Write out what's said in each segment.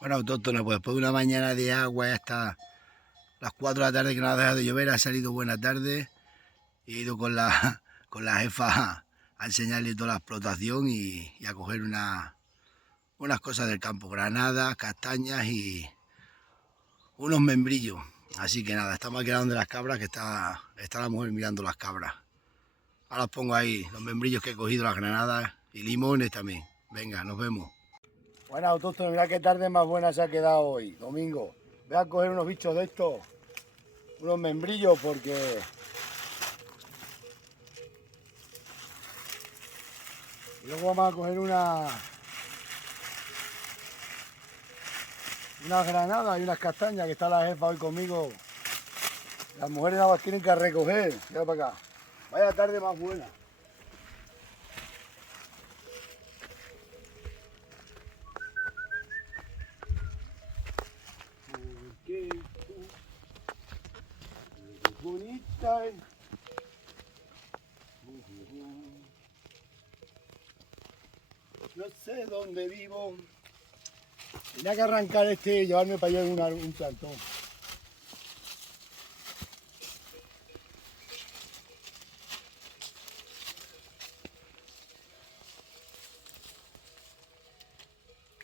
Bueno, autóctona, pues después de una mañana de agua hasta las 4 de la tarde que no ha dejado de llover, ha salido buena tarde y he ido con con la jefa a enseñarle toda la explotación y a coger unas cosas del campo, granadas, castañas y unos membrillos. Así que nada, estamos aquí donde las cabras, que está la mujer mirando las cabras. Ahora os pongo ahí los membrillos que he cogido, las granadas y limones también. Venga, nos vemos. Bueno, autóctono, mira qué tarde más buena se ha quedado hoy, domingo. Voy a coger unos bichos de estos, unos membrillos, porque luego vamos a coger unas granadas y unas castañas, que está la jefa hoy conmigo. Las mujeres nada más tienen que recoger. Mira para acá. Vaya tarde más buena. Porque tú eres bonita. No sé dónde vivo. Tenía que arrancar este y llevarme para allá un plantón.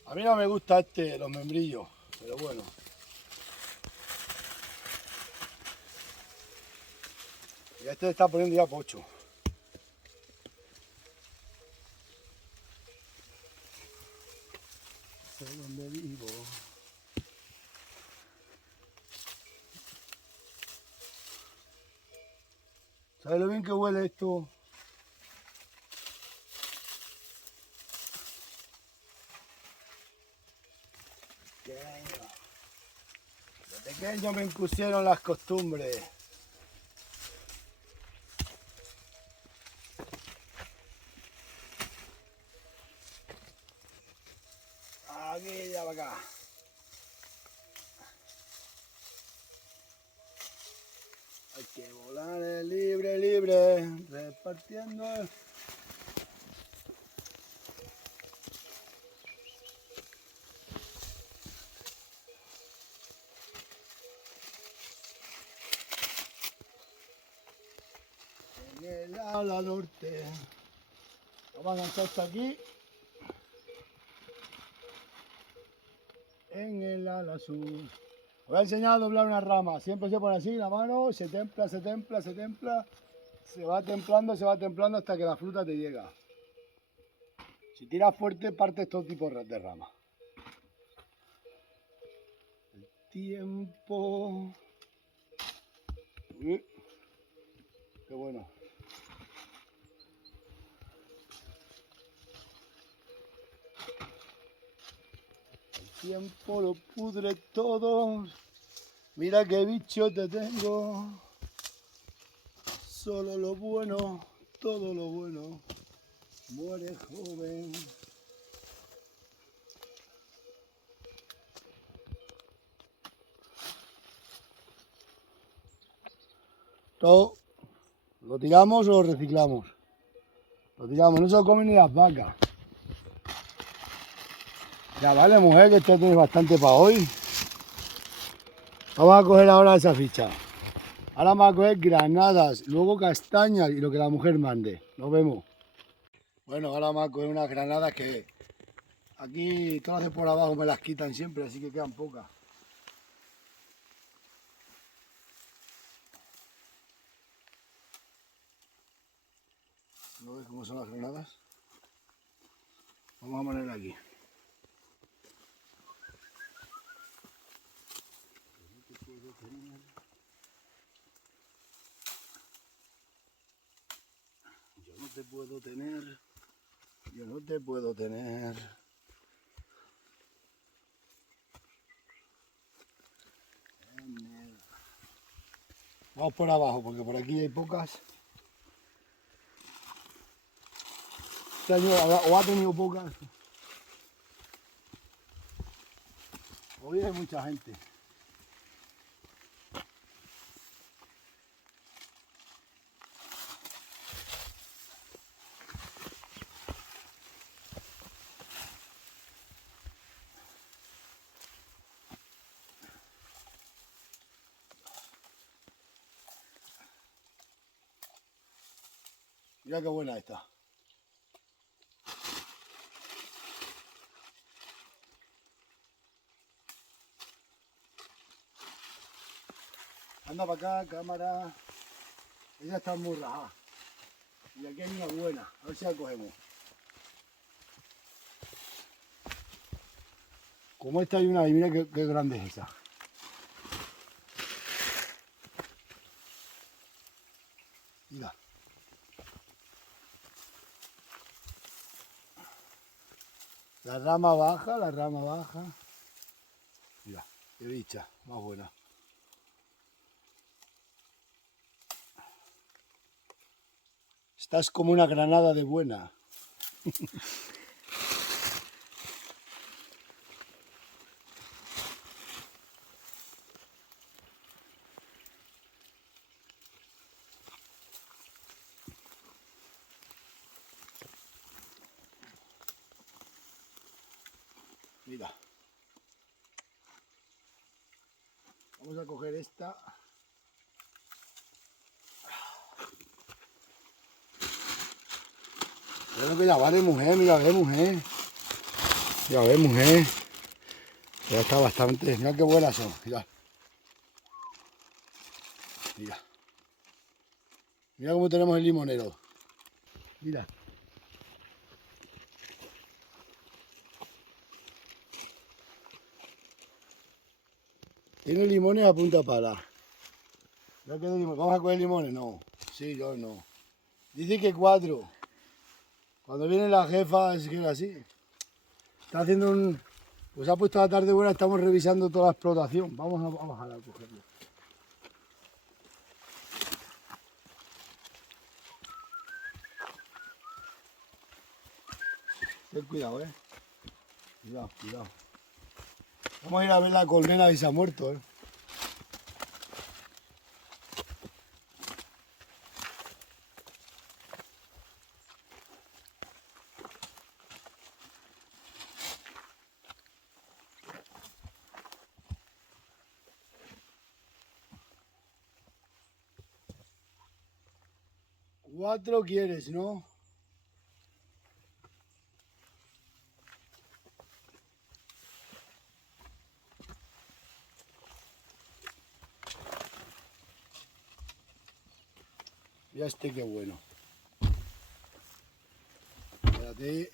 A mí no me gusta los membrillos, pero bueno. Y este está poniendo ya pocho. No sé dónde vivo. ¿Sabes lo bien que huele esto? De pequeño me impusieron las costumbres. Aquí ya para acá. Hay que volar libre, libre, repartiendo en el ala norte. Vamos a lanzar hasta aquí. En el ala sur. Os voy a enseñar a doblar una rama. Siempre se pone así la mano, se templa, se templa, se templa. Se va templando hasta que la fruta te llega. Si tiras fuerte, partes todo tipo de ramas. El tiempo. Qué bueno. El tiempo lo pudre todo. Mira qué bicho te tengo. Solo lo bueno, todo lo bueno. Muere joven. Todo lo tiramos o lo reciclamos. Lo tiramos, no se lo comen ni las vacas. Ya vale, mujer, que esto tiene bastante para hoy. Vamos a coger ahora esa ficha. Ahora vamos a coger granadas, luego castañas y lo que la mujer mande. Nos vemos. Bueno, ahora vamos a coger unas granadas que aquí todas de por abajo me las quitan siempre, así que quedan pocas. ¿No ves cómo son las granadas? Vamos a ponerla aquí. Yo no te puedo tener. Yo no te puedo tener. Vamos por abajo, porque por aquí hay pocas. Este año o ha tenido pocas. Hoy hay mucha gente. Mira qué buena está. Anda para acá, cámara. Ella está muy rajada. Y aquí hay una buena. A ver si la cogemos. Como esta hay una, y mira qué grande es esa. Mira. La rama baja, la rama baja. Mira, qué dicha, más buena. Estás como una granada de buena. Mira. Vamos a coger esta. Bueno, que ya vale, mujer, mira, ve, mujer. Ya ve, mujer. Ya está bastante. Mira qué buenas son. Mira. Mira. Mira cómo tenemos el limonero. Mira. Tiene limones a punta pala. ¿Ya quedó limón? ¿Vamos a coger limones? No. Sí, yo no. Dice que 4. Cuando viene la jefa es que es así. Está haciendo un... Pues ha puesto la tarde buena, estamos revisando toda la explotación. Vamos a bajar a cogerlo. Ten cuidado, Cuidado, cuidado. Vamos a ir a ver la colmena y se ha muerto, 4 quieres, ¿no? Mira este qué bueno. Espérate.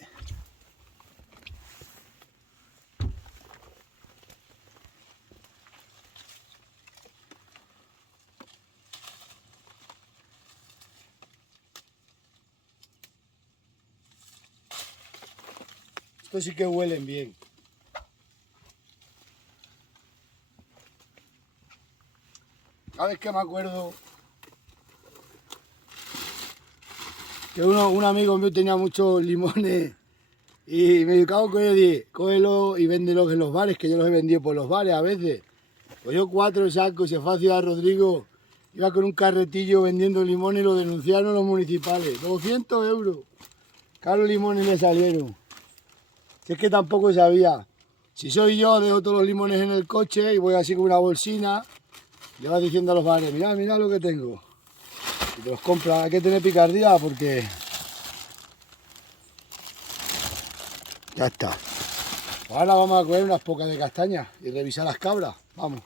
Estos sí que huelen bien. ¿Sabes qué me acuerdo? Que un amigo mío tenía muchos limones y me dijo, cógelo y véndelos en los bares, que yo los he vendido por los bares a veces. Pues yo 4 sacos, se fue a Ciudad Rodrigo, iba con un carretillo vendiendo limones y lo denunciaron los municipales. 200 euros. Caros limones le salieron. Si es que tampoco sabía. Si soy yo, dejo todos los limones en el coche y voy así con una bolsina. Le vas diciendo a los bares, mira, mira lo que tengo. Y te los compran. Hay que tener picardía porque... Ya está. Ahora vamos a coger unas pocas de castañas y revisar las cabras. Vamos.